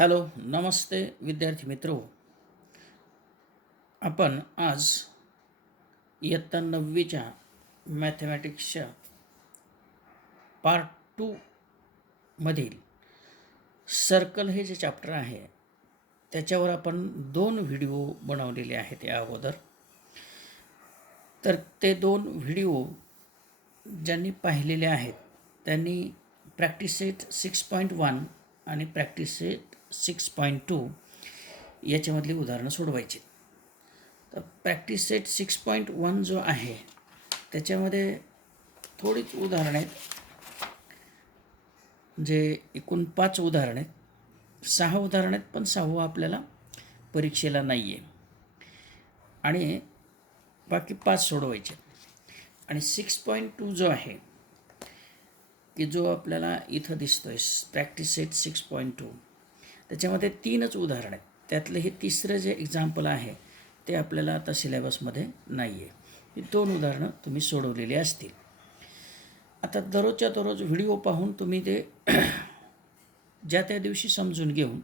Hello, नमस्ते विद्यार्थी मित्रो. आपण आज इयत्ता 9वीच्या मॅथमॅटिक्सच्या पार्ट 2 मधील सर्कल हे जे चॅप्टर आहे त्याच्यावर आपण 2 व्हिडिओ बनवलेले आहेत या अगोदर. तर ते 2 व्हिडिओ ज्यांनी पाहिलेले आहेत त्यांनी प्रॅक्टिस सेट 6.1 आणि प्रॅक्टिस सेट 6.2 याच्यामधली उदाहरणं सोडवायची. तर प्रॅक्टिस सेट 6.1 जो आहे त्याच्यामध्ये थोडीच उदाहरणं आहेत, जे एकूण 5 उदाहरणं आहेत. 6 उदाहरणं आहेत, पण 6वं आपल्याला परीक्षेला नाही आहे आणि बाकी 5 सोडवायचे. आणि 6.2 जो आहे की जो आपल्याला इथं दिसतोय प्रॅक्टिस सेट 6.2 त्याच्यामध्ये 3च उदाहरणं आहेत. त्यातलं हे तिसरं जे एक्झाम्पल आहे ते आपल्याला आता सिलेबसमध्ये नाही आहे. ही 2 उदाहरणं तुम्ही सोडवलेली असतील. आता दररोजच्या दररोज व्हिडिओ पाहून तुम्ही ते ज्या त्या दिवशी समजून घेऊन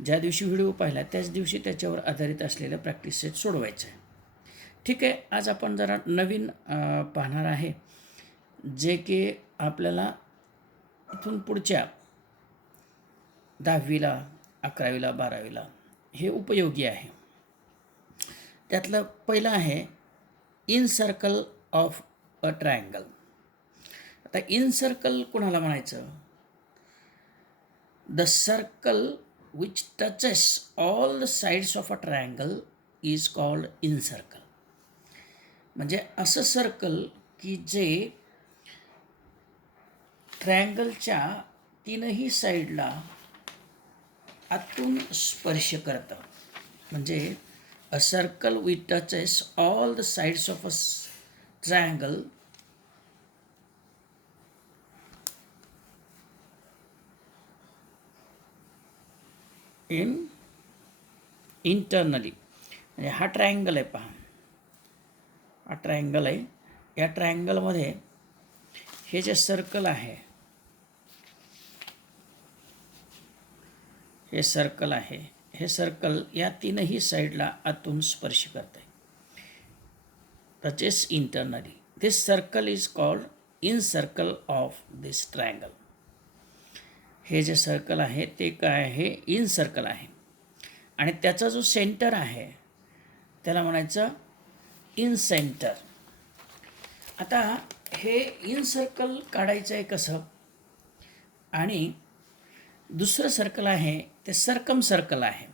ज्या दिवशी व्हिडिओ पाहिला त्याच दिवशी त्याच्यावर आधारित असलेलं प्रॅक्टिस सेट सोडवायचं आहे. ठीक आहे, आज आपण जरा नवीन पाहणार आहे जे की आपल्याला इथून पुढच्या 10वीला 11वीला 12वीला हे उपयोगी आहे. त्यातलं पहिलं आहे in circle of a triangle. आता इन सर्कल कोणाला म्हणायचं? The circle which touches all the sides of a triangle is called in circle. म्हणजे असं सर्कल की जे ट्रायंगलच्या 3ही साईडला आतून स्पर्श करतं. म्हणजे a circle which touches all the sides of a triangle internally. म्हणजे हा ट्रायंगल आहे, पहा हा ट्रायंगल आहे. या ट्रायंगलमध्ये हे जे सर्कल आहे हे सर्कल आहे, हे सर्कल या 3ही साईडला आतून स्पर्श करते. Touches internally. This circle is called in circle of this triangle. हे जे सर्कल आहे ते काय आहे? इन सर्कल आहे. आणि त्याचा जो सेंटर आहे त्याला म्हणायचं इन सेंटर. आता हे इन सर्कल काढायचं आहे कसं? आणि दुसरं सर्कल आहे ते सर्कम सर्कल आहे,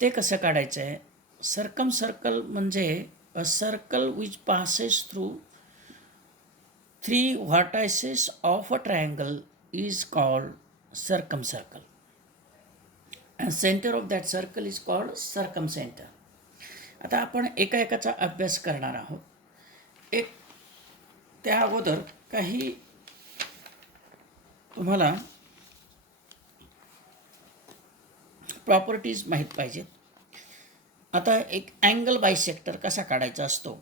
ते कसं काढायचं आहे? सर्कम सर्कल म्हणजे a circle which passes through 3 vertices of a triangle is called circum circle. And centre of that circle is called circum centre. आता आपण एका एकाचा अभ्यास करणार आहोत. एक त्या अगोदर काही तुम्हाला प्रॉपर्टीज माहीत पाहिजेत. आता एक अँगल बायसेक्टर कसा काढायचा असतो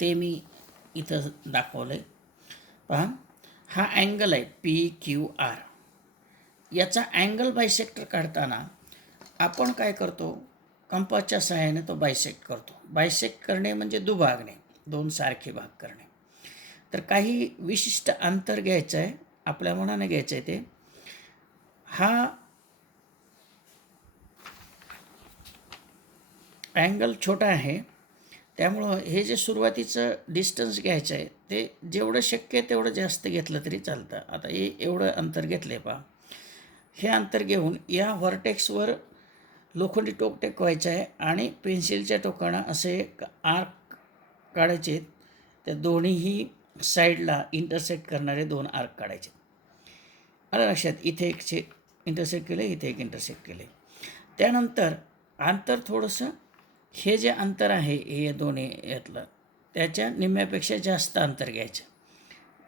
ते मी इथं दाखवलं आहे. पहा, हा अँगल आहे PQR. याचा अँगल बायसेक्टर काढताना आपण काय करतो? कंपासच्या सहाय्याने तो बायसेक्ट करतो. बायसेक्ट करणे म्हणजे दुभागणे, 2 सारखे भाग करणे. तर काही विशिष्ट अंतर घ्यायचं आहे, आपल्या मनाने घ्यायचं आहे. ते हा अँगल छोटा आहे त्यामुळं हे जे सुरुवातीचं डिस्टन्स घ्यायचं आहे ते जेवढं शक्य आहे तेवढं जास्त घेतलं तरी चालतं. आता हे एवढं अंतर घेतलं आहे, पहा. हे अंतर घेऊन या व्हर्टेक्सवर लोखंडी टोक टेकवायचं आहे आणि पेन्सिलच्या टोकानं असे एक आर्क काढायचे. त्या दोन्हीही साईडला इंटरसेक्ट करणारे 2 आर्क काढायचे. आलं लक्षात? इथे एक इंटरसेक्ट केलं, इथे एक इंटरसेक्ट केले. त्यानंतर अंतर थोडंसं, हे जे अंतर आहे हे दोन्ही यातलं त्याच्या निम्म्यापेक्षा जास्त अंतर घ्यायचं.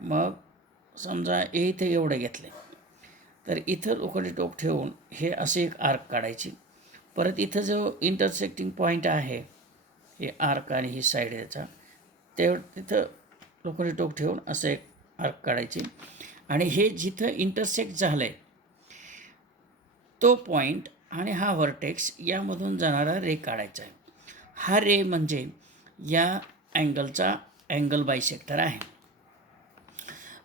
मग समजा हे इथे एवढे घेतले तर इथं लोखंडी टोक ठेवून हे असे एक आर्क काढायची. परत इथं जो इंटरसेक्टिंग पॉईंट आहे हे आर्क आणि ही साईड याचा, ते तिथं लोखंडी टोक ठेवून असं एक आर्क काढायची. आणि हे जिथं इंटरसेक्ट झालं आहे तो पॉईंट आणि हा व्हर्टेक्स यामधून जाणारा रे काढायचा आहे. हा रे म्हणजे या अँगलचा अँगल बायसेक्टर आहे.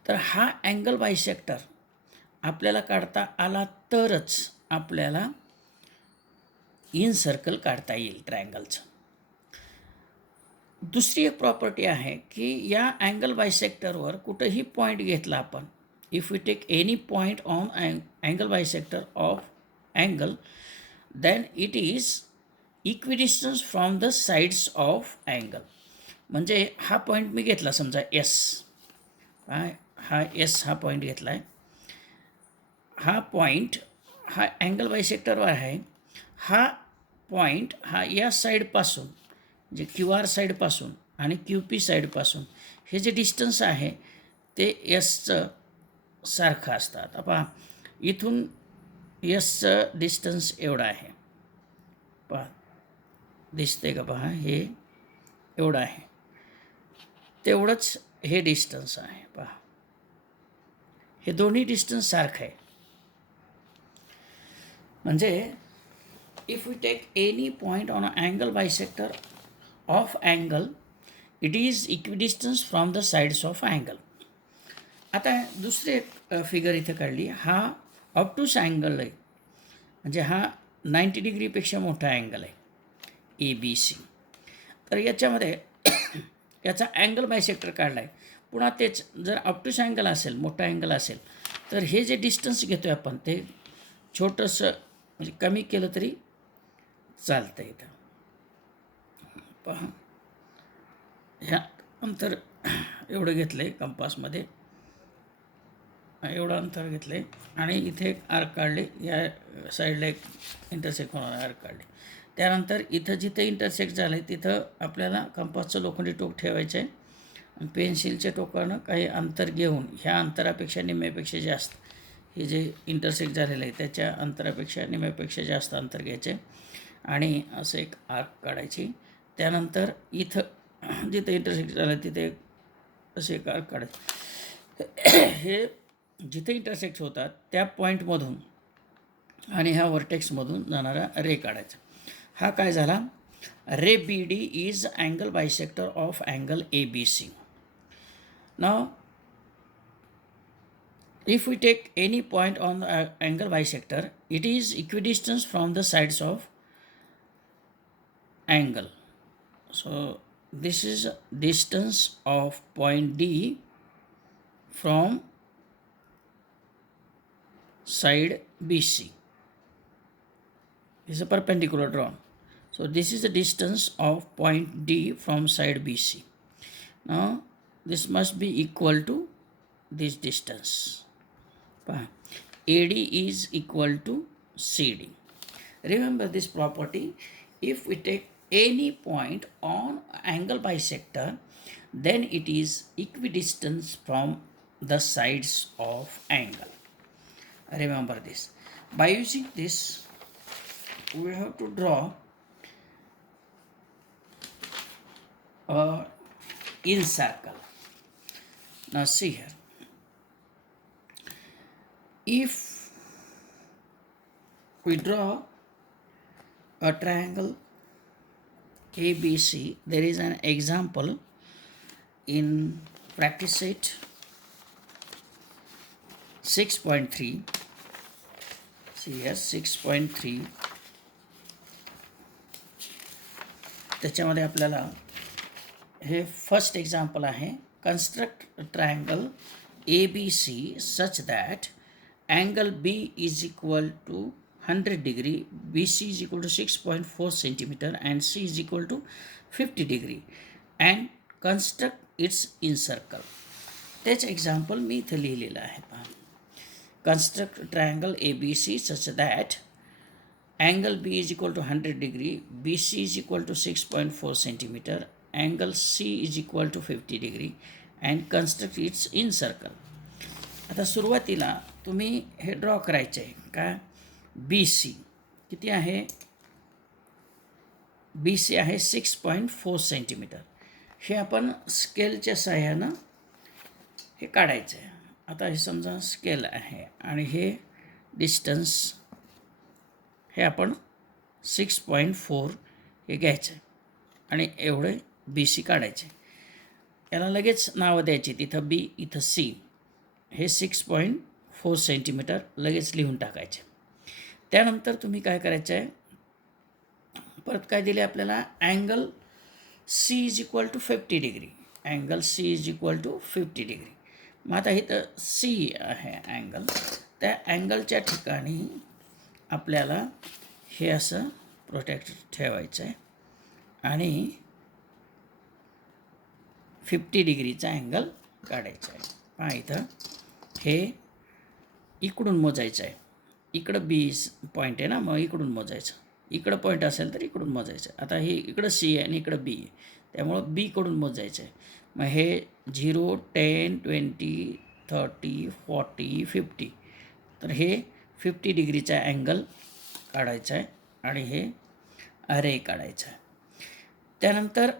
तर हा अँगल बायसेक्टर आपल्याला काढता आला तरच आपल्याला इन सर्कल काढता येईल ट्रायंगलचं. दुसरी एक प्रॉपर्टी आहे की या अँगल बायसेक्टरवर कुठंही पॉईंट घेतला आपण, if we take any point on angle bisector of angle, then it is equidistance from the sides of angle. म्हणजे हा पॉईंट मी घेतला समजा एस, हा एस हा पॉईंट घेतला आहे. हा पॉईंट हा अँगल बायसेक्टरवर आहे. हा पॉईंट हा या साईडपासून जे क्यू आर साईडपासून आणि क्यू पी साईडपासून हे जे डिस्टन्स आहे ते एसचं सारखं असतं. आता पहा इथून एसचं डिस्टन्स एवढं आहे, पहा दिसते का, पहा हे एवढं आहे, तेवढंच हे डिस्टन्स आहे. पहा हे दोन्ही डिस्टन्स सारखं आहे. म्हणजे if we take any point on a angle bisector of angle, it is equidistance from the sides of angle. आता दुसरे फिगर इथे काढली, हा ऑब्टूस अँगल आहे, म्हणजे हा 90 डिग्रीपेक्षा मोठा अँगल आहे ए बी सी. तर याच्यामध्ये याचा अँगल बायसेक्टर काढला आहे. पुन्हा तेच जर ऑब्टूस अँगल असेल, मोठा अँगल असेल, तर हे जे डिस्टन्स घेतो आहे आपण ते छोटंसं म्हणजे कमी केलं तरी चालतं. इथं पहा ह्या अंतर एवढं घेतलं आहे कंपासमध्ये, एवढं अंतर घेतलं आहे आणि इथे एक आर्क काढले, या साईडला एक इंटरसेक्ट होणारा आर्क काढले. त्यानंतर इथं जिथे इंटरसेक्ट झालं आहे तिथं आपल्याला कंपासचं लोखंडी टोक ठेवायचं आहे आणि पेन्सिलच्या टोकानं काही अंतर घेऊन ह्या अंतरापेक्षा निम्म्यापेक्षा जास्त हे जे इंटरसेक्ट झालेलं आहे त्याच्या अंतरापेक्षा निम्म्यापेक्षा जास्त अंतर घ्यायचे आणि असं एक आर्क काढायची. त्यानंतर इथं जिथे इंटरसेक्ट झालं तिथे असे एक आर्क काढायचे. हे जिथे इंटरसेक्ट होतात त्या पॉईंटमधून आणि ह्या व्हर्टेक्समधून जाणारा रे काढायचा. हा काय झाला, ray B D is angle bisector of angle A B C. Now if we take any point on the angle bisector, it is equidistant from the sides of angle. So this is distance of point D from side BC. This is a perpendicular drawn. So this is the distance of point D from side BC. Now this must be equal to this distance. AD is equal to CD. Remember this property. If we take any point on angle bisector, then it is equidistant from the sides of angle. Remember this. By using this, we have to draw a in circle. Now see here. If we draw a triangle ABC, there is an example in practice set 6.3. See here 6.3. त्याच्यामध्ये आपल्याला हे first example आहे. Construct triangle ABC such that angle B is equal to 100 degree, BC is equal to 6.4 centimeter and C is equal to 50 degree and construct its in circle. तेच example मी इथं लिहिलेलं आहे. पहा, construct triangle ABC such that angle B is equal to 100 degree, BC is equal to 6.4 centimeter, angle C is equal to 50 degree and construct its in circle. आता सुरुवातीला तुम्ही हे draw करायचे आहे का, बी सी किती आहे, बी सी आहे 6.4 सेंटीमीटर. हे आपण स्केलच्या सहाय्यानं हे काढायचं आहे. आता हे समजा स्केल आहे आणि हे डिस्टन्स हे आपण 6.4 हे घ्यायचं आहे आणि एवढे बी सी काढायचे. याला लगेच नावं द्यायची, तिथं बी इथं सी. हे 6.4 सेंटीमीटर लगेच लिहून टाकायचे. त्यानंतर तुम्ही काय करायचं आहे, परत काय दिले आपल्याला, angle C is equal to 50 degree. Angle C is equal to 50 degree. मग आता इथं सी आहे अँगल, त्या अँगलच्या ठिकाणी आपल्याला हे असं प्रोटेक्टर ठेवायचं आहे आणि 50 डिग्रीचा अँगल काढायचा आहे. पहा इथं हे इकडून मोजायचं आहे. इकडं बी पॉईंट आहे ना, मग इकडून मोजायचं. इकडं पॉईंट असेल तर इकडून मोजायचं. आता हे इकडं सी आहे आणि इकडं बी आहे, त्यामुळं बीकडून मोजायचं आहे. मग हे 0, 10, 20, 30, 40, 50. तर हे 50 डिग्रीचा अँगल काढायचा आहे आणि हे अरे काढायचं आहे. त्यानंतर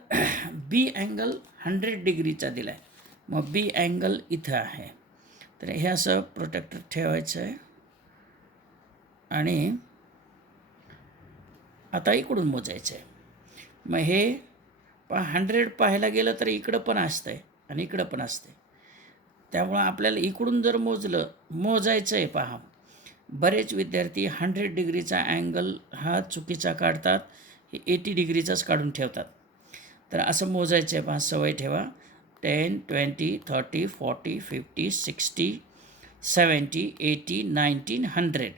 बी अँगल 100 डिग्रीचा दिला आहे. मग बी अँगल इथं आहे, तर हे असं प्रोटेक्टर ठेवायचं आहे आणि आता इकडून मोजायचं आहे. मग हे 100 पाहायला गेलं तर इकडं पण असतं आहे आणि इकडं पण असतं आहे. त्यामुळं आपल्याला इकडून जर मोजायचं आहे. पहा, बरेच विद्यार्थी 100 डिग्रीचा अँगल हा चुकीचा काढतात, हे 80 डिग्रीचाच काढून ठेवतात. तर असं मोजायचं आहे. पहा, सवय ठेवा. 10, 20, 30, 40, 50, 60, 70, 80, 90, 100.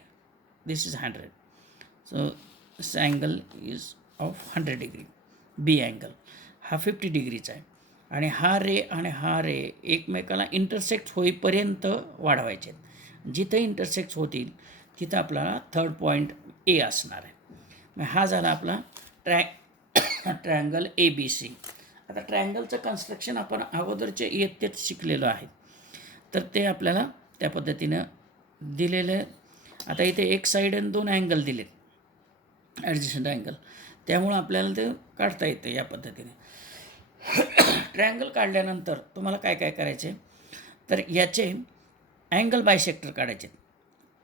This is 100. So this angle is of 100 degree. B angle हा 50 डिग्रीचा आहे आणि हा रे आणि हा रे एकमेकाला इंटरसेक्ट होईपर्यंत वाढवायचे आहेत. जिथं इंटरसेक्ट होतील तिथं आपल्याला थर्ड पॉईंट ए असणार आहे. मग हा झाला आपला ट्रायंगल ए बी सी. आता ट्रायंगलचं कन्स्ट्रक्शन आपण अगोदरचे इयत्तेत शिकलेलो आहे, तर ते आपल्याला त्या पद्धतीनं दिलेलं. आता इथे एक साईड आणि 2 अँगल दिलेत, ॲडजस्टंट अँगल, त्यामुळं आपल्याला ते काढता येतं या पद्धतीने. ट्रायंगल काढल्यानंतर तुम्हाला काय काय करायचे, तर याचे अँगल बायसेक्टर काढायचे.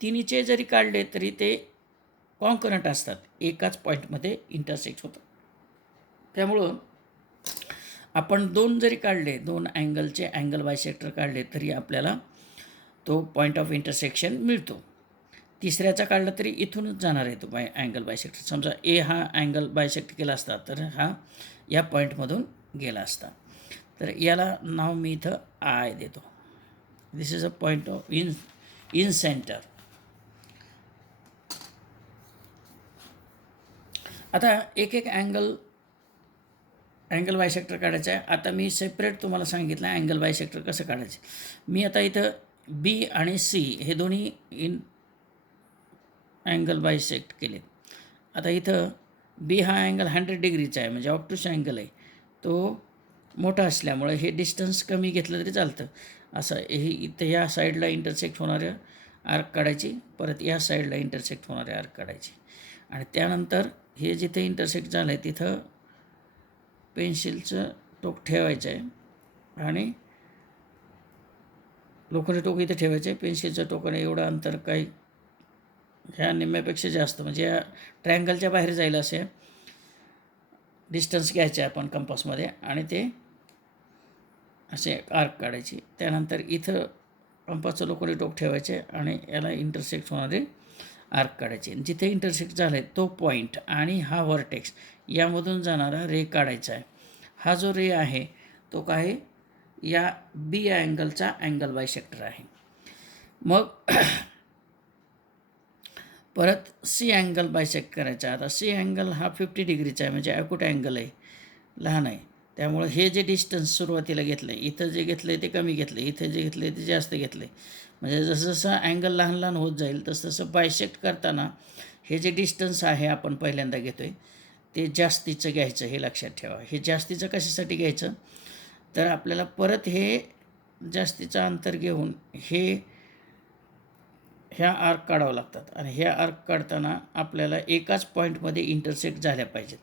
तिन्हीचे जरी काढले तरी ते कॉन्करंट असतात, एकाच पॉईंटमध्ये इंटरसेक्ट होतं. त्यामुळं आपण 2 जरी काढले, 2 अँगलचे अँगल बायसेक्टर काढले तरी आपल्याला तो पॉईंट ऑफ इंटरसेक्शन मिळतो. तिसऱ्याचा काढला तरी इथूनच जाणार आहे तो अँगल बायसेक्टर. समजा ए हा अँगल बायसेक्ट केला असता तर हा या पॉईंटमधून गेला असता. तर याला नाव मी इथं आय देतो. This is a point of incentre. आता एक एक अँगल बायसेक्टर काढायचं आहे. आता मी सेपरेट तुम्हाला सांगितलं अँगल बायसेक्टर कसं काढायचं. मी आता इथं बी आणि सी हे दोन्ही अँगल बायसेक्ट केले. आता इथं बी हा अँगल 100 डिग्रीचा आहे, म्हणजे ऑप्टूस अँगल आहे. तो मोठा असल्यामुळे हे डिस्टन्स कमी घेतलं तरी चालतं. असं हे इथं या साईडला इंटरसेक्ट होणाऱ्या आर्क काढायची, परत या साईडला इंटरसेक्ट होणारे आर्क काढायचे आणि त्यानंतर हे जिथे इंटरसेक्ट झालं आहे तिथं पेन्सिलचं टोक ठेवायचं आहे आणि लोखंडी टोक इथे ठेवायचं आहे. पेन्सिलचं टोकाने एवढं अंतर काही ह्या निम्म्यापेक्षा जास्त, म्हणजे या ट्रायंगलच्या बाहेर जायला असे डिस्टन्स घ्यायचे आपण कंपासमध्ये आणि ते असे आर्क काढायचे. त्यानंतर इथं कंपासचं लोखंडी टोक ठेवायचे आणि याला इंटरसेक्ट होणारे आर्क काढायचे. जिथे इंटरसेक्ट झालं आहे तो पॉईंट आणि हा व्हर्टेक्स यामधून जाणारा रे काढायचा आहे. हा जो रे आहे तो काय या बी अँगलचा अँगल बायसेक्टर आहे. मग परत सी अँगल बायसेक्ट करायचा. आता सी अँगल हा 50 डिग्रीचा आहे, म्हणजे ॲक्यूट अँगल आहे, लहान आहे. त्यामुळं हे जे डिस्टन्स सुरुवातीला घेतलं आहे, इथं जे घेतलं आहे ते कमी घेतलं आहे, इथं जे घेतलं आहे ते जास्त घेतलं आहे. म्हणजे जसं जसं अँगल लहान लहान होत जाईल तसं तसं बायसेक्ट करताना हे जे डिस्टन्स आहे आपण पहिल्यांदा घेतो आहे ते जास्तीचं घ्यायचं, हे लक्षात ठेवा. हे जास्तीचं कशासाठी घ्यायचं, तर आपल्याला परत हे जास्तीचं अंतर घेऊन ह्या आर्क काढावं लागतात आणि ह्या आर्क काढताना आपल्याला एकाच पॉईंटमध्ये इंटरसेक्ट झाल्या पाहिजेत.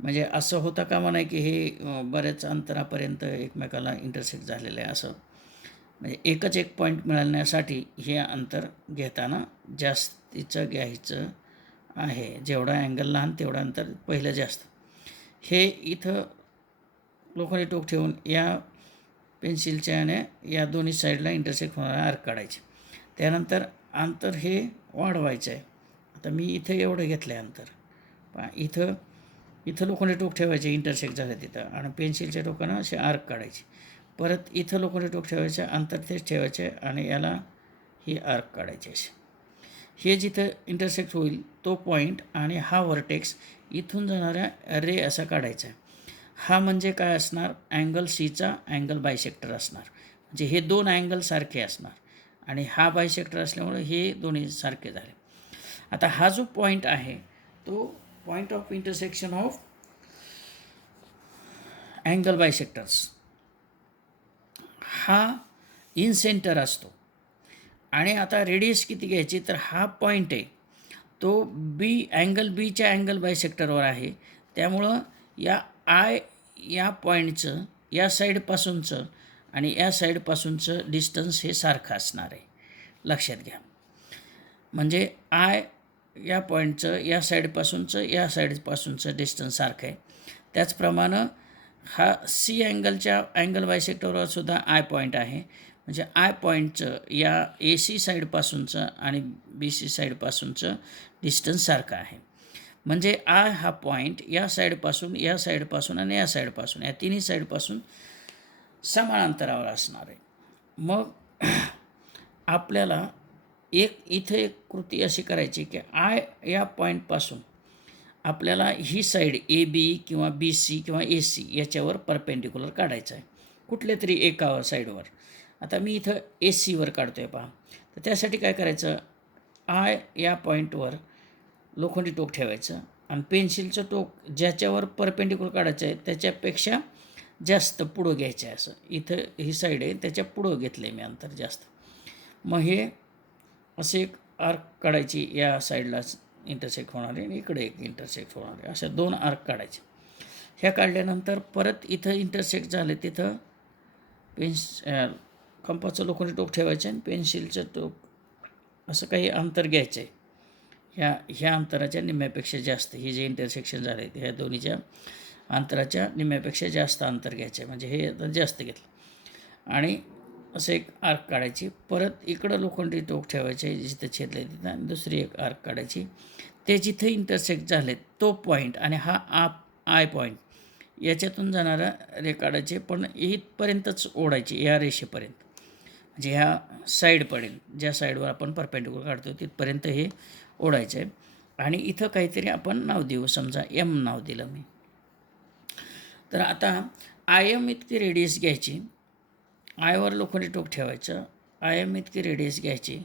म्हणजे असं होता कामा नाही की हे बऱ्याच अंतरापर्यंत एकमेकाला इंटरसेक्ट झालेलं आहे असं. म्हणजे एकच एक पॉईंट मिळण्यासाठी हे अंतर घेताना जास्तीचं घ्यायचं आहे. जेवढा अँगल लहान तेवढं अंतर पहिलं जास्त. हे इथं लोखंडी टोक ठेवून या पेन्सिलच्या आणि या दोन्ही साईडला इंटरसेक्ट होणारा आर्क काढायचे. त्यानंतर अंतर हे वाढवायचं आहे. आता मी इथं एवढं घेतलं आहे अंतर. इथं लोखंडी टोक ठेवायचे इंटरसेक्ट झालं तिथं आणि पेन्सिलच्या टोकानं असे आर्क काढायचे. परत इथं लोखंडी टोक ठेवायचे, अंतर तेच ठेवायचे आणि याला ही आर्क काढायचे असे. हे जिथं इंटरसेक्ट होईल तो पॉईंट आणि हा व्हर्टेक्स इथून जाणाऱ्या रे असा काढायचा आहे. हा म्हणजे काय असणार, अँगल सीचा अँगल बायसेक्टर असणार. म्हणजे हे दोन अँगल सारखे असणार आणि हा बायसेक्टर असल्यामुळे हे दोन्ही सारखे झाले. आता हा जो पॉईंट आहे तो point of intersection of angle bisectors हा इन सेंटर असतो. आणि आता रेडियस किती घ्यायची, तर हा पॉईंट आहे तो अँगल बीच्या अँगल बायसेक्टरवर आहे. त्यामुळं या पॉईंटचं या साईडपासूनचं आणि या साईडपासूनचं डिस्टन्स हे सारखं असणार आहे, लक्षात घ्या. म्हणजे या पॉईंटचं या साईडपासूनचं डिस्टन्स सारखं आहे. त्याचप्रमाणे हा सी अँगलच्या अँगल बायसेक्टरवर सुद्धा पॉईंट आहे. म्हणजे पॉईंटचं या AC साईडपासूनचं आणि BC साईडपासूनचं डिस्टन्स सारखं आहे. म्हणजे हा पॉईंट या साईडपासून आणि या साईडपासून या तिन्ही साईडपासून समान अंतरावर असणार आहे. मग आपल्याला इथं एक कृती अशी करायची की या पॉईंटपासून आपल्याला ही साईड AB किंवा BC किंवा AC याच्यावर परपेंडिक्युलर काढायचं आहे, कुठल्या तरी एका साईडवर. आता मी इथं ACवर काढतो आहे पहा. तर त्यासाठी काय करायचं, या पॉईंटवर लोखंडी टोक ठेवायचं आणि पेन्सिलचं टोक ज्याच्यावर परपेंडिक्युलर काढायचं आहे त्याच्यापेक्षा जास्त पुढं घ्यायचं आहे. असं इथं ही साईड आहे त्याच्या पुढं घेतलं आहे मी अंतर जास्त. मग हे असे एक आर्क काढायची, या साईडलाच इंटरसेक्ट होणारे आणि इकडे एक इंटरसेक्ट होणारे, अशा दोन आर्क काढायचे. ह्या काढल्यानंतर परत इथं इंटरसेक्ट झाले तिथं कंपासचं लोखंडी टोक ठेवायचं आणि पेन्सिलचं टोक असं काही अंतर घ्यायचं आहे. ह्या अंतराच्या निम्म्यापेक्षा जास्त हे जे इंटरसेक्शन झाले ह्या दोन्हीच्या अंतराच्या निम्म्यापेक्षा जास्त अंतर घ्यायचं आहे. म्हणजे हे आता जास्त घेतलं आणि असं एक आर्क काढायची. परत इकडं लोखंडी टोक ठेवायचे जिथं छेदलं आहे तिथं आणि दुसरी एक आर्क काढायची. ते जिथं इंटरसेक्ट झाले तो पॉईंट आणि हा पॉईंट याच्यातून जाणारा रे काढायचे, पण इथपर्यंतच ओढायची या रेषेपर्यंत. म्हणजे ह्या साईडपर्यंत ज्या साईडवर आपण परपेंडिक्युलर काढतो तिथपर्यंत हे ओढायचं आहे. आणि इथं काहीतरी आपण नाव देऊ, समजा M नाव दिलं मी. तर आता IM इतकी रेडियस घ्यायची, वर लोखंडी टोक ठेवायचं, IM इतकी रेडियस घ्यायची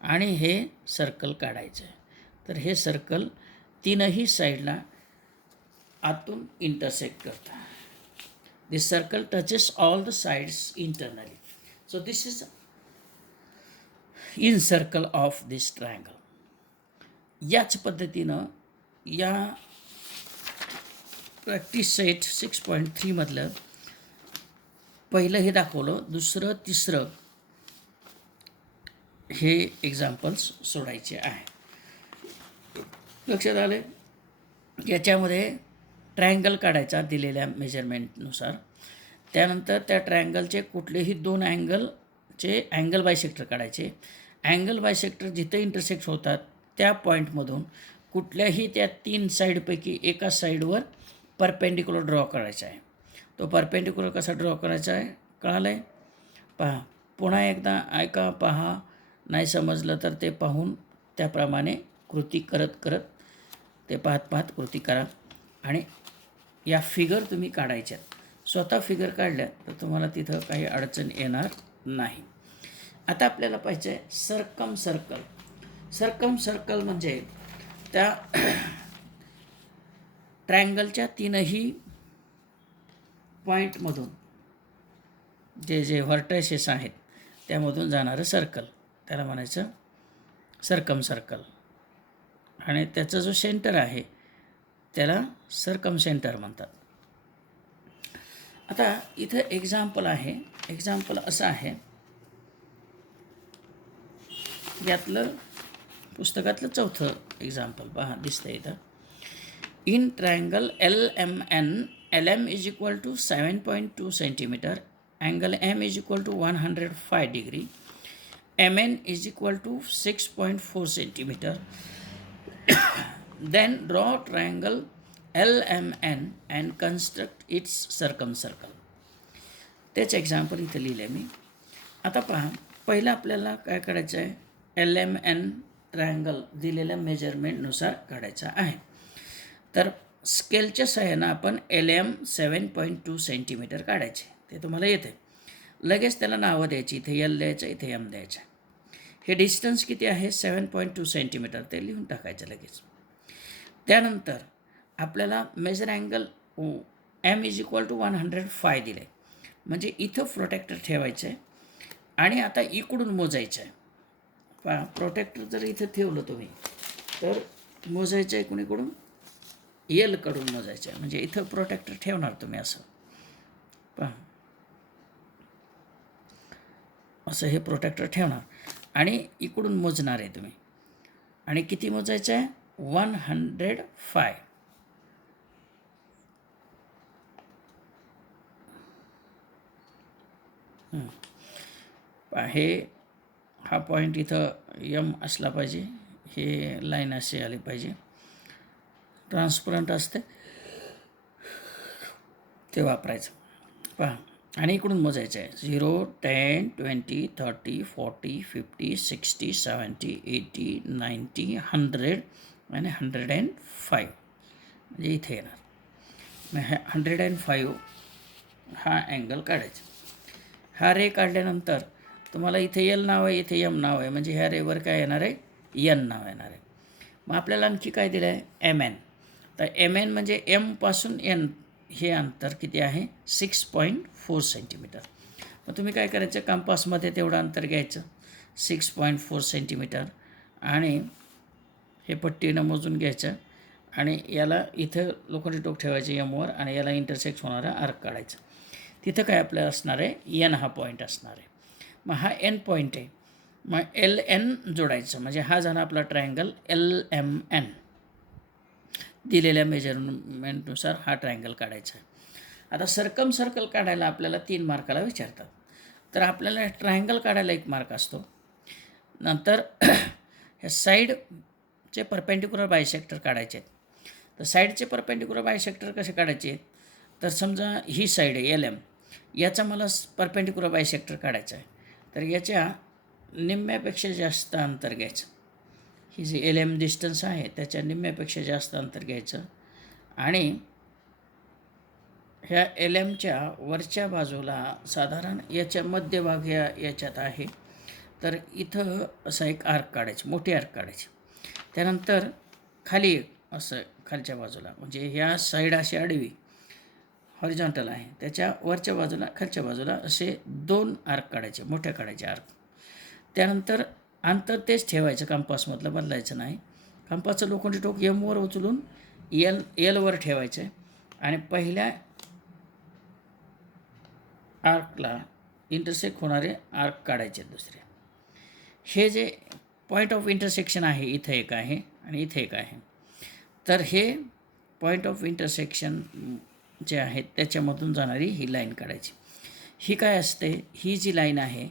आणि हे सर्कल काढायचं आहे. तर हे सर्कल तीनही साईडला आतून इंटरसेक्ट करतं. This circle touches all the sides internally. So this is incircle of this triangle. याच पद्धतीनं या प्रॅक्टिस सेट 6.3 मधलं पहिलं हे दाखवलं, दुसरं तिसरं हे एक्झाम्पल्स सोडायचे आहे. लक्षात आले. याच्यामध्ये ट्रायंगल काढायचा दिलेल्या मेजरमेंटनुसार. त्यानंतर त्या ट्रायंगलचे कुठलेही दोन अँगलचे अँगल बायसेक्टर काढायचे. अँगल बायसेक्टर जिथं इंटरसेक्ट होतात त्या पॉईंटमधून कुठल्याही त्या तीन साईडपैकी एका साईडवर परपेंडिक्युलर ड्रॉ करायचा आहे. तो परपेंडिक्युलर कसा ड्रॉ करायचा आहे कळालं आहे. पहा, पुन्हा एकदा ऐका, पहा, नाही समजलं तर ते पाहून त्याप्रमाणे कृती करत करत ते पाहत कृती करा. आणि या फिगर तुम्ही काढायच्यात. स्वतः फिगर काढल्या तर तुम्हाला तिथं काही अडचण येणार नाही. आता आपल्याला पाहिजे आहे सर्कम सर्कल. सर्कम सर्कल म्हणजे त्या ट्रायंगलच्या तीनही पॉईंटमधून जे व्हर्टायसेस आहेत त्यामधून जाणारं सर्कल, त्याला म्हणायचं सर्कम सर्कल. आणि त्याचा जो सेंटर आहे त्याला सर्कम सेंटर म्हणतात. आता इथं एक्झाम्पल आहे. एक्झाम्पल असं आहे, यातलं पुस्तकातलं चौथं एक्झाम्पल पहा, दिसतं इथं. In triangle LMN, LM is equal to 7.2 centimetre, angle M is equal to 105 degree, MN is equal to 6.4 centimeter. Then draw triangle LMN and construct its circumcircle. तेच एक्झाम्पल इथं लिहिलं मी. आता पहा, पहिलं आपल्याला काय काढायचं आहे, LMN ट्रायंगल दिलेल्या मेजरमेंटनुसार काढायचा आहे. तर स्केलच्या सहाय्यानं आपण LM 7.2 सेंटीमीटर काढायचे, ते तुम्हाला येते. लगेच त्याला नावं द्यायची, इथे L द्यायचं, इथे M द्यायचं. हे डिस्टन्स किती आहे, 7.2 सेंटीमीटर, ते लिहून टाकायचं लगेच. त्यानंतर आपल्याला measure angle M is equal to 105 दिलं आहे, म्हणजे इथं प्रोटेक्टर ठेवायचं आहे आणि आता इकडून मोजायचं आहे. पहा, प्रोटेक्टर जर इथं ठेवलं तुम्ही तर मोजायचं आहे कुणीकडून, Lकडून मोजायचं आहे, म्हणजे इथं प्रोटेक्टर ठेवणार तुम्ही असं. पहा, असं हे प्रोटेक्टर ठेवणार आणि इकडून मोजणार आहे तुम्ही. आणि किती मोजायचं आहे, 105. हे हा पॉईंट इथं M असला पाहिजे, हे लाईन असे आली पाहिजे, ट्रान्सपरंट असते ते वापरायचं. पहा, आणि इकडून मोजायचं आहे 0, 10, 20, 30, 40, 50, 60, 70, 80, 90, 100 आणि 105, म्हणजे इथे येणार. मग 105 हा अँगल काढायचा. हा रे काढल्यानंतर तुम्हाला इथे L नाव आहे, इथे M नाव आहे, म्हणजे ह्या रेवर काय येणार आहे, N नाव येणार आहे. मग आपल्याला आणखी काय दिलं आहे, MN. तर MN म्हणजे M पासून N हे अंतर किती आहे, 6.4 सेंटीमीटर. मग तुम्ही काय करायचं, कंपासमध्ये तेवढं अंतर घ्यायचं 6.4 सेंटीमीटर आणि हे पट्टीनं मोजून घ्यायचं आणि याला इथं लोखंडी टोक ठेवायचे Mवर आणि याला इंटरसेक्ट होणारा आर्क काढायचं. तिथं काय आपल्याला असणार आहे, N हा पॉईंट असणार आहे. मग हा N पॉईंट आहे, मग LN जोडायचं, म्हणजे हा झाला आपला ट्रायंगल LMN. दिलेल्या मेजरमेंटनुसार हा ट्रायंगल काढायचा आहे. आता सर्कल काढायला आपल्याला 3 मार्काला विचारतात. तर आपल्याला ट्रायंगल काढायला 1 मार्क असतो. नंतर ह्या साईडचे परपेंडिक्युलर बायसेक्टर काढायचे आहेत. तर साईडचे परपेंडिक्युलर बायसेक्टर कसे काढायचे आहेत, तर समजा ही साईड आहे LM, याचा मला परपेंडिक्युलर बायसेक्टर काढायचा आहे. तर याच्या निम्म्यापेक्षा जास्त अंतर घ्यायचं. ही जी LM डिस्टन्स आहे त्याच्या निम्म्यापेक्षा जास्त अंतर घ्यायचं आणि ह्या LMच्या वरच्या बाजूला साधारण याच्या मध्यभाग याच्यात आहे, तर इथं असा एक आर्क काढायची, मोठी आर्क काढायची. त्यानंतर खाली असं खालच्या बाजूला, म्हणजे ह्या साईड अशी आडवी हॉरिझॉन्टल आहे, त्याच्या वरच्या बाजूला खालच्या बाजूला असे 2 आर्क काढायचे, मोठ्या काढायचे आर्क. त्यानंतर अंतर तेच ठेवायचं, कंपासमधलं बदलायचं नाही. कंपासचं लोखंडी टोक Mवर उचलून Lवर ठेवायचं आहे आणि पहिल्या आर्कला इंटरसेक्ट होणारे आर्क काढायचे दुसरे. हे जे पॉईंट ऑफ इंटरसेक्शन आहे, इथं एक आहे आणि इथे एक आहे. तर हे पॉईंट ऑफ इंटरसेक्शन जे आहेत त्याच्यामधून जाणारी ही लाईन काढायची. ही काय असते, ही जी लाईन आहे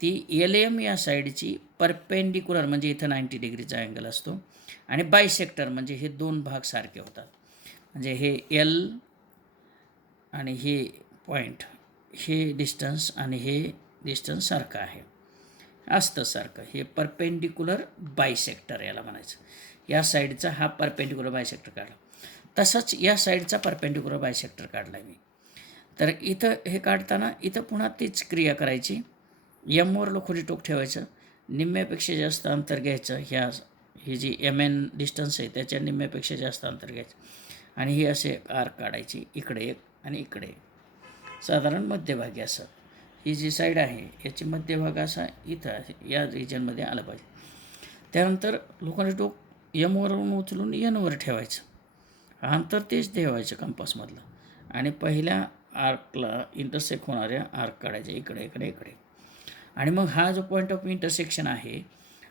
ती LM या साईडची परपेंडिक्युलर, म्हणजे इथं 90 डिग्रीचा अँगल असतो आणि बायसेक्टर म्हणजे हे 2 भाग सारखे होतात, म्हणजे हे L आणि हे पॉईंट, हे डिस्टन्स आणि हे डिस्टन्स सारखं आहे, असतं सारखं. हे परपेंडिक्युलर बायसेक्टर याला म्हणायचं. या साईडचा हा परपेंडिक्युलर बायसेक्टर काढला. तसंच या साईडचा परपेंडिक्युलर बायसेक्टर काढला मी. तर इथं हे काढताना इथं पुन्हा तीच क्रिया करायची. Mवर लोखंडी टोक ठेवायचं, निम्म्यापेक्षा जास्त अंतर घ्यायचं, ही जी MN डिस्टन्स आहे त्याच्या निम्म्यापेक्षा जास्त अंतर घ्यायचं आणि ही असे आर्क काढायची, इकडे एक आणि इकडे एक, साधारण मध्यभागी असं. ही जी साईड आहे याची मध्यभाग असा इथं आहे, या रिजनमध्ये आलं पाहिजे. त्यानंतर लोखंडी टोक Mवरून उचलून Nवर ठेवायचं, अंतर तेच ठेवायचं कंपासमधलं आणि पहिल्या आर्कला इंटरसेक्ट होणाऱ्या आर्क काढायचे, इकडे इकडे इकडे. आणि मग हा जो पॉईंट ऑफ इंटरसेक्शन आहे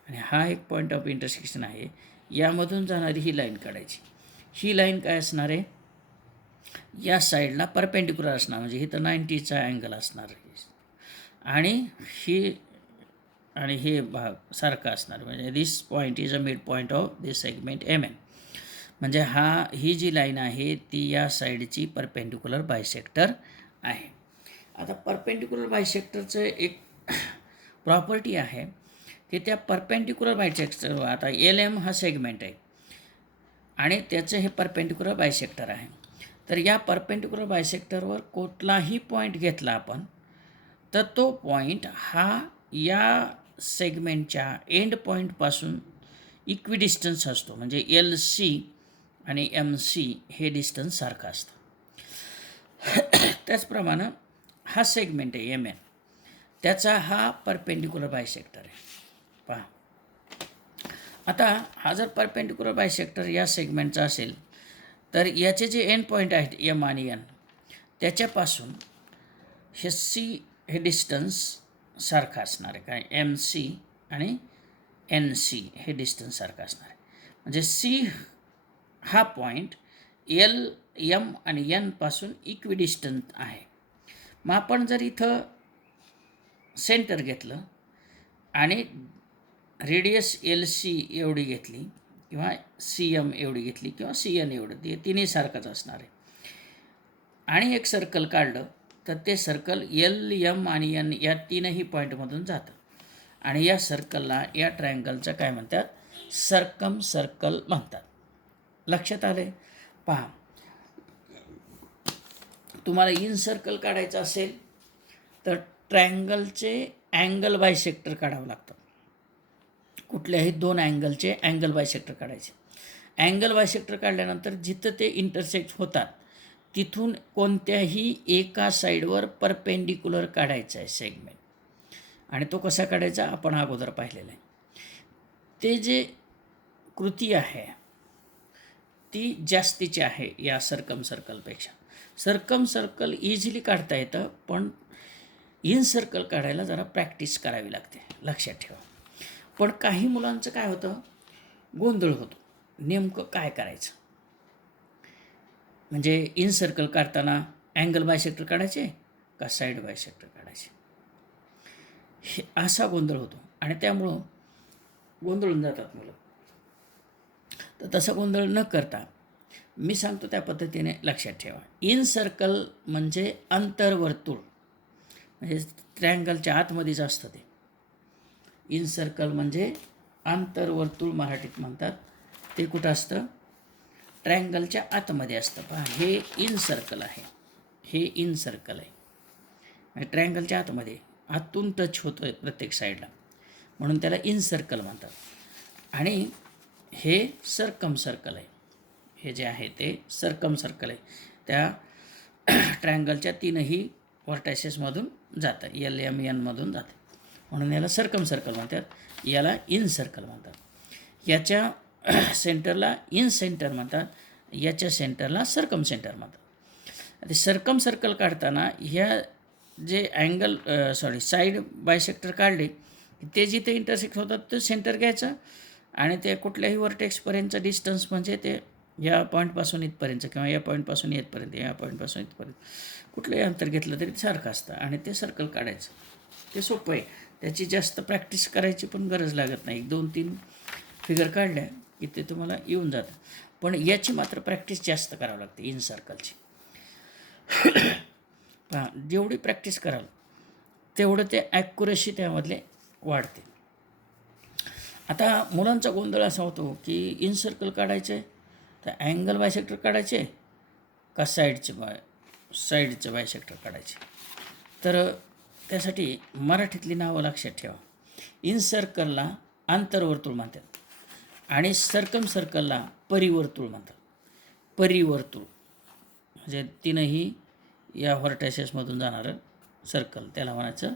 आणि हा एक पॉईंट ऑफ इंटरसेक्शन आहे. यामधून जाणारी ही लाईन काढायची. ही लाईन काय असणार आहे, या साईडला परपेंडिक्युलर असणार, म्हणजे इथं 90चा अँगल असणार आणि हे भाग सारखा असणार. म्हणजे this point is a mid point of this segment M N. म्हणजे ही जी लाईन आहे ती या साईडची परपेंडिक्युलर बायसेक्टर आहे. आता परपेंडिक्युलर बायसेक्टरचं एक प्रॉपर्टी आहे की त्या परपेंडिक्युलर बायसेक्टर, आता LM हा सेगमेंट आहे आणि त्याचं हे परपेंडिक्युलर बायसेक्टर आहे. तर या परपेंडिक्युलर बायसेक्टरवर कुठलाही पॉईंट घेतला आपण तर तो पॉईंट हा या सेगमेंटच्या एंड पॉईंटपासून इक्विडिस्टन्स असतो. म्हणजे LC आणि MC हे डिस्टन्स सारखं असतं. त्याचप्रमाणे हा सेगमेंट आहे MN, त्याचा हा परपेंडिक्युलर बायसेक्टर आहे. पहा, आता हा जर परपेंडिक्युलर बायसेक्टर या सेगमेंटचा असेल तर याचे जे एंड पॉईंट आहेत M आणि N, त्याच्यापासून हे C हे डिस्टन्स सारखं असणार आहे. काय, MC आणि NC हे डिस्टन्स सारखं असणार आहे. म्हणजे C हा पॉईंट M आणि N पासून इक्विडिस्टंट आहे. मग आपण जर इथं सेंटर घेतलं आणि रेडियस LC एवढी घेतली किंवा CM एवढी घेतली किंवा CN एवढं, ते तिन्ही सारखंच असणार आहे, आणि एक सर्कल काढलं तर ते सर्कल LM आणि N या तीनही पॉईंटमधून जातं आणि या सर्कलला, या ट्रायंगलचं काय म्हणतात, सर्कम सर्कल म्हणतात. लक्षात आले? पहा, तुम्हाला इन सर्कल काढायचं असेल तर ट्रायंगलचे अँगल बायसेक्टर काढावं लागतं. कुठल्याही दोन अँगलचे अँगल बायसेक्टर काढायचे. अँगल बायसेक्टर काढल्यानंतर जिथं ते इंटरसेक्ट होतात तिथून कोणत्याही एका साईडवर परपेंडिक्युलर काढायचा आहे सेगमेंट, आणि तो कसा काढायचा आपण अगोदर पाहिलेला आहे. ते जे कृती आहे ती जास्तीची आहे या सर्कम सर्कलपेक्षा. सर्कम सर्कल इझिली काढता येतं, पण इन सर्कल काढायला जरा प्रॅक्टिस करावी लागते, लक्षात ठेवा. पण काही मुलांचं काय होतं, गोंधळ होतो, नेमकं काय करायचं. म्हणजे इन सर्कल काढताना अँगल बायसेक्टर काढायचे का साईड बायसेक्टर काढायचे, हे असा गोंधळ होतो आणि त्यामुळं गोंधळून जातात मुलं. तर तसा गोंधळ न करता मी सांगतो त्या पद्धतीने लक्षात ठेवा. इन सर्कल म्हणजे अंतर्वर्तुळ, म्हणजे ट्रायंगलच्या आतमध्येच असतं ते. इन सर्कल म्हणजे अंतर्वर्तुळ मराठीत म्हणतात. ते कुठं असतं, ट्रायंगलच्या आतमध्ये असतं. पहा, हे इन सर्कल आहे, हे इन सर्कल आहे, म्हणजे ट्रायंगलच्या आतमध्ये, आतून टच होतो आहे प्रत्येक साईडला, म्हणून त्याला इन सर्कल म्हणतात. आणि हे सर्कम सर्कल आहे, हे जे आहे ते सर्कम सर्कल आहे, त्या ट्रायंगलच्या तीनही व्हर्टायसेसमधून जातं, LM Nमधून जातं, म्हणून याला सर्कम सर्कल म्हणतात, याला इन सर्कल म्हणतात. याच्या सेंटरला इन सेंटर म्हणतात, याच्या सेंटरला सर्कम सेंटर म्हणतात. आता सर्कम सर्कल काढताना ह्या जे साईड बायसेक्टर काढले ते जिथे इंटरसेक्ट होतात ते सेंटर घ्यायचं आणि ते कुठल्याही वर्टेक्सपर्यंतचं डिस्टन्स, म्हणजे ते या पॉईंटपासून इथपर्यंत किंवा या पॉईंटपासून इथपर्यंत, या पॉईंटपासून इथपर्यंत कुठलंही अंतर घेतलं तरी सारखं असतं आणि ते सर्कल काढायचं. ते सोपं आहे, त्याची जास्त प्रॅक्टिस करायची पण गरज लागत नाही. 2-3 फिगर काढल्या की ते तुम्हाला येऊन जातं, पण याची मात्र प्रॅक्टिस जास्त करावी लागते इन सर्कलची. हां, जेवढी प्रॅक्टिस कराल तेवढं ते ॲक्युरेसी त्यामधले वाढते. आता मुलांचा गोंधळ असा होतो की इन सर्कल काढायचे तर अँगल बायसेक्टर काढायचे का साईडचे बायसेक्टर काढायचे. तर त्यासाठी मराठीतली नावं लक्षात ठेवा. इन सर्कलला आंतरवर्तुळ म्हणतात आणि सर्कम सर्कलला परिवर्तुळ म्हणतात. परिवर्तुळ म्हणजे तीनही या व्हर्टायसेसमधून जाणारं सर्कल, त्याला म्हणायचं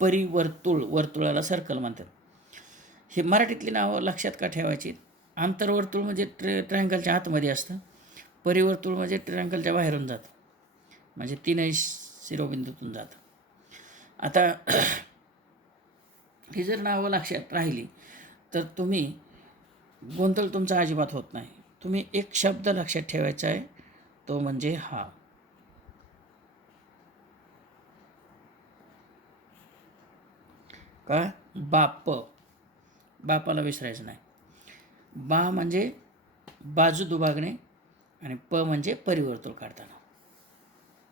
परिवर्तुळ. वर्तुळाला सर्कल म्हणतात. हे मराठीतली नावं लक्षात का ठेवायची. आंतरवर्तुळ म्हणजे ट्रायंगलच्या आतमध्ये असतं, परिवर्तुळ म्हणजे ट्रायंगलच्या बाहेरून जातं, म्हणजे तीनही शिरोबिंदूतून जातं. आता ही जर नावं लक्षात राहिली तर तुम्ही गोंधळ तुमचा अजिबात होत नाही. तुम्ही एक शब्द लक्षात ठेवायचा आहे, तो म्हणजे हा. का बाप, बापाला विसरायचं नाही. बा म्हणजे बाजू दुभागणे आणि प म्हणजे परिवर्तुळ काढताना.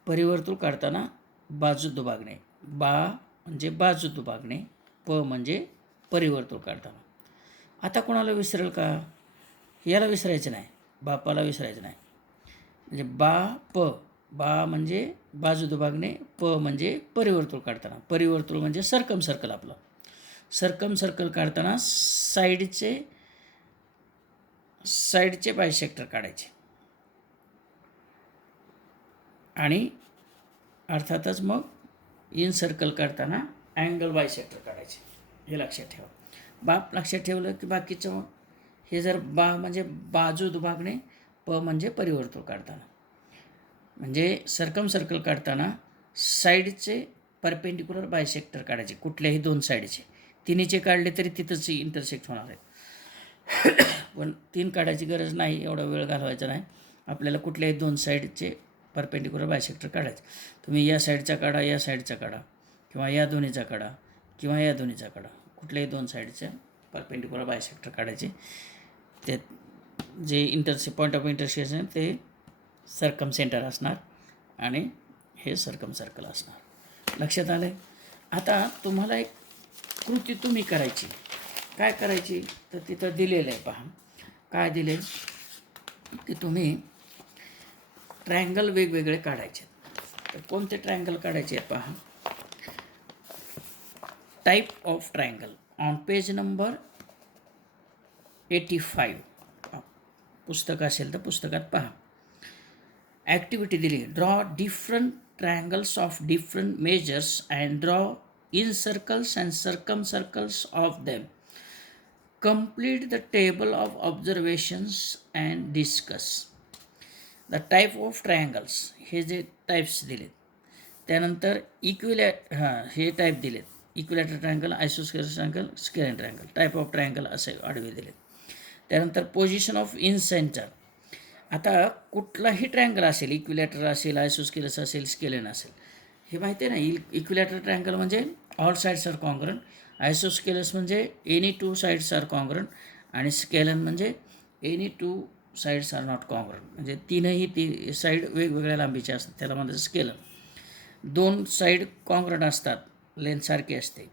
परिवर्तुळ काढताना बाजू दुभागणे. बा म्हणजे बाजू दुभागणे, प म्हणजे परिवर्तुळ काढताना. आता कोणाला विसरेल का? याला विसरायचं नाही, बापाला विसरायचं नाही. म्हणजे बा म्हणजे बाजू दुभागणे, प म्हणजे परिवर्तुळ काढताना. परिवर्तुळ म्हणजे सर्कम सर्कल. आपलं सर्कम सर्कल काढताना साईडचे बायसेक्टर काढायचे आणि अर्थातच मग इन सर्कल काढताना अँगल बायसेक्टर काढायचे. हे लक्षात ठेवा. बाप लक्षात ठेवलं की बाकीचं मग हे जर बा म्हणजे बाजू दुभागणे, प म्हणजे परिवर्तुळ काढताना. म्हणजे सर्कम सर्कल काढताना साईडचे परपेंडिक्युलर बायसेक्टर काढायचे, कुठल्याही दोन साईडचे. तिन्हीचे काढले तरी तिथंच इंटरसेक्ट होणार आहे. पण 3 काढायची गरज नाही, एवढा वेळ घालवायचा नाही. आपल्याला कुठल्याही 2 साईडचे परपेंडिक्युलर बायसेक्टर काढायचे. तुम्ही या साईडचा काढा, या साईडचा काढा, किंवा या दोन्हीचा काढा, किंवा या दोन्हीचा काढा. कुठल्याही 2 साईडचे परपेंडिक्युलर बायसेक्टर काढायचे. ते जे पॉईंट ऑफ इंटरसेक्शन ते सर्कम सेंटर असणार आणि हे सर्कम सर्कल असणार. लक्षात आलं आहे? आता तुम्हाला एक कृती तुम्ही करायची. काय करायची? तर तिथं दिलेलं आहे पहा. काय दिले की तुम्ही ट्रायंगल वेगवेगळे काढायचे. तर कोणते ट्रायंगल काढायचे आहेत पहा. Type of triangle on page number 85. पुस्तक असेल तर पुस्तकात पहा. ॲक्टिव्हिटी दिली. Draw different triangles of different measures and draw in circles and circum circles of them. Complete the table of observations and discuss. The type of triangles, हे जे types दिलेत. त्यानंतर हे टाईप दिलेत. Equilateral triangle, isosceles triangle, scalene triangle. Type of triangle असे आडवे दिलेत. त्यानंतर पोझिशन ऑफ इन सेंटर. आता कुठलाही ट्रायंगल असेल, इक्विलॅटरल असेल, आयसोस्केलस असेल, स्केलेन असेल, हे माहिती आहे ना. इक्विलॅटरल ट्रायंगल म्हणजे all sides are congruent, isosceles म्हणजे एनी 2 साईड्स आर कॉन्ग्रंट, आणि स्केलन म्हणजे any 2 sides are not congruent. म्हणजे तीनही साईड वेगवेगळ्या लांबीचे असतात, त्याला म्हणायचं स्केलन. 2 साईड कॉन्ग्रंट असतात, लेंथसारखी असते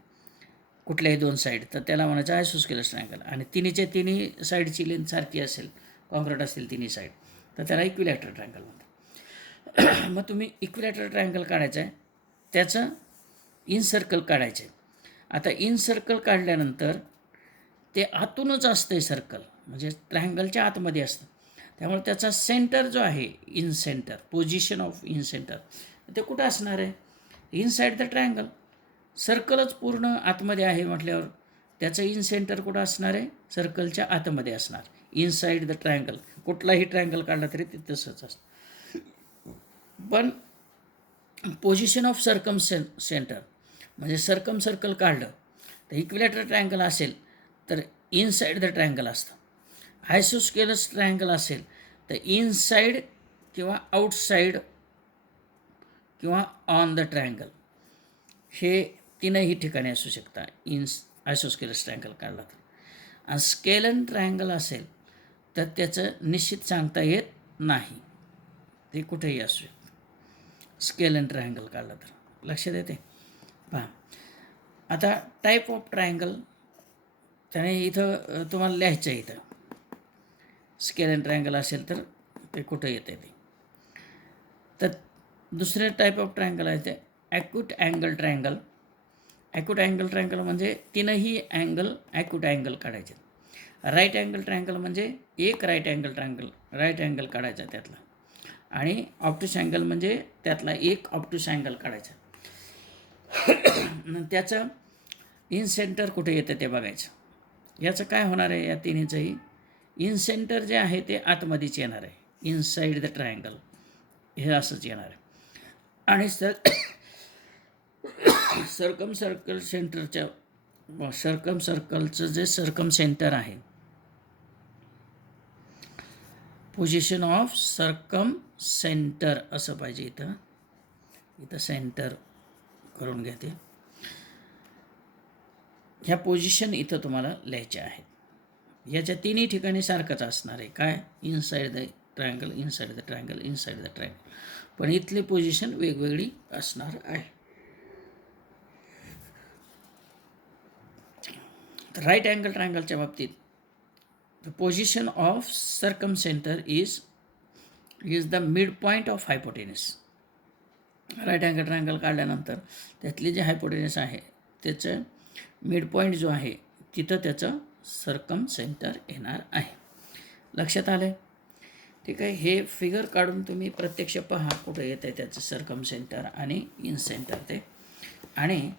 कुठल्याही 2 साईड, तर त्याला म्हणायचं आयसोस्केलस ट्रायंगल. आणि तिन्ही साईडची लेंथ सारखी असेल, कॉन्ग्रंट असतील तिन्ही साईड, तर त्याला इक्विलॅटरल ट्रायंगल म्हणतात. मग तुम्ही इक्विलॅटरल ट्रायंगल काढायचं आहे, त्याचं इन सर्कल काढायचं आहे. आता इन सर्कल काढल्यानंतर ते आतूनच असतं आहे सर्कल, म्हणजे ट्रायंगलच्या आतमध्ये असतं. त्यामुळे त्याचा सेंटर जो आहे, in centre, position of in centre, ते कुठं असणार आहे? Inside the triangle. सर्कलच पूर्ण आतमध्ये आहे म्हटल्यावर त्याचं इन सेंटर कुठं असणार आहे? सर्कलच्या आतमध्ये असणार, इनसाईड द ट्रायंगल. कुठलाही ट्रायंगल काढला तरी ते तसंच असतं. पण पोझिशन ऑफ सर्कम सेंटर म्हणजे सर्कम सर्कल काढलं तर इक्विलॅटरल ट्रायंगल असेल तर इनसाईड द ट्रायंगल असतं. आयसोस्केलस ट्रायंगल असेल तर इनसाईड किंवा आउटसाईड किंवा ऑन द ट्रायंगल, हे तीनही ठिकाणी असू शकतात आयसोस्केलस ट्रायंगल काढला तर. आणि स्केलन ट्रायंगल असेल तर त्याचं निश्चित सांगता येत नाही, ते कुठेही असू शकतं स्केलन ट्रायंगल काढला तर. लक्षात येते पहा. आता टाईप ऑफ ट्रायंगल त्याने इथं तुम्हाला लिहायचं आहे. इथं स्केलेन ट्रायंगल असेल तर ते कुठं येते ते. तर दुसरे टाईप ऑफ ट्रायंगल आहे ते acute angle triangle. Acute angle triangle म्हणजे तीनही अँगल ॲक्यूट अँगल काढायचे. राईट अँगल ट्रायंगल म्हणजे एक राईट अँगल काढायचा त्यातला, आणि ऑप्टिस अँगल म्हणजे त्यातला एक ऑप्टिस अँगल काढायचा. त्याचं इन सेंटर कुठे येतं ते बघायचं. याचं काय होणार आहे? या तिन्हीचंही इन सेंटर जे आहे ते आतमध्येच येणार आहे, इनसाईड द ट्रायंगल हे असंच येणार आहे. आणि सर्कम सर्कल सेंटरच्या सर्कलचं जे सर्कम सेंटर आहे, पोझिशन ऑफ सर्कम सेंटर असं पाहिजे. इथं सेंटर करून घ्या. ते ह्या पोझिशन इथं तुम्हाला लिहायच्या आहेत. याच्या तिन्ही ठिकाणी सारखंच असणार आहे. काय? Inside the triangle, inside the triangle, inside the triangle. पण इथली पोझिशन वेगवेगळी असणार आहे. राईट अँगल ट्रायंगलच्या बाबतीत the position of circumcentre is the mid point of hypotenuse. Right angle triangle काढल्यानंतर त्यातली जे हायपोटेनस आहे त्याचं मिड पॉईंट जो आहे तिथं त्याचं सर्कम सेंटर येणार आहे. लक्षात आलं आहे? ठीक आहे. हे फिगर काढून तुम्ही प्रत्यक्ष पहा कुठं येतं आहे त्याचं सर्कम सेंटर आणि इन सेंटर ते. आणि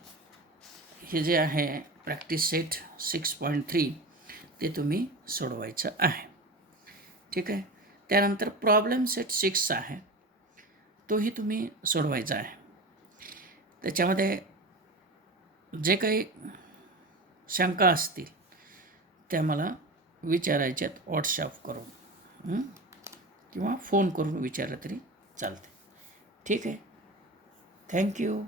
हे जे आहे प्रॅक्टिस सेट 6.3 ते तुम्ही सोडवायचं आहे. ठीक आहे. त्यानंतर प्रॉब्लेम सेट 6 आहे, तोही तुम्ही सोडवायचा आहे. त्याच्यामध्ये जे काही शंका असतील त्या मला विचारायच्यात व्हॉट्सॲप करून किंवा फोन करून विचारलं तरी चालते. ठीक आहे. थँक्यू.